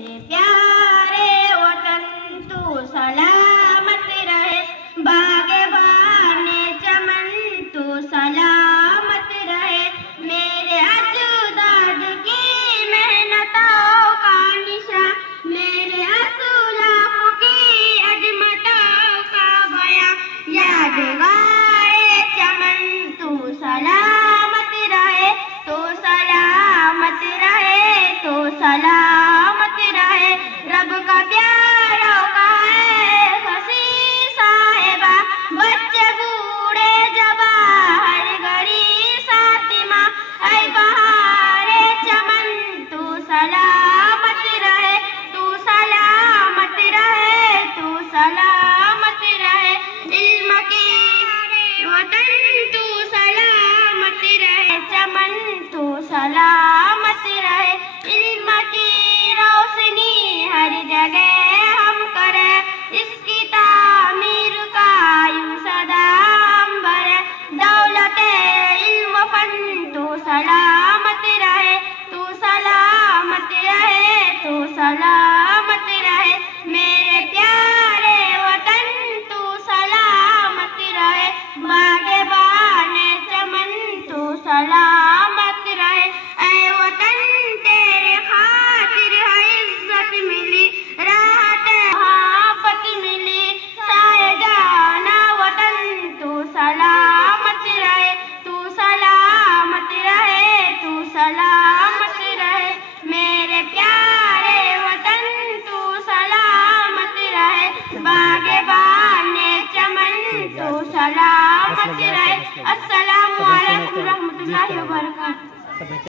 मेरे प्यारे वतन तू सलामत रहे, बाग़बाने चमन तू सलामत रहे। मेरे अजदाद की मेहनतों का निशान, मेरे असलाफ की अजमतों का बयां, यादगारे चमन तू सलामत रहे, तू सलामत रहे, तू सलामत रहे। रब का प्यारा का है हसी साहिबा, बच्चे बूढ़े जवान हर घड़ी सातिमा, ऐ बहारे चमन तू सलामत रहे, तू सलामत रहे, तू सलामत रहे। इल्म की वतन तू सलामत रहे, चमन तू सलामत रहे। इल्म की रोशनी हर जगह हम करें, इसकी तामीर का यूं सदा हम भरें। दौलते इल्म फन तू सलामत रहे, तू सलामत रहे, तू सलामत रहे। मेरे प्यारे वतन तू सलामत रहे, बाग़बाने चमन तू सलामत रहे। ऐ वतन तेरे खातिर है इज्जत मिली, राहत मोहब्बत मिली, साए जाना वतन तू सलामत रहे, तू सलामत रहे, तू सलामत रहे। मेरे प्यारे वतन तू सलामत रहे, बाग़बाने चमन तू सलामत रहे। अस्सलामु अलैकुम रहमतुल्लाहि व बरकातहू।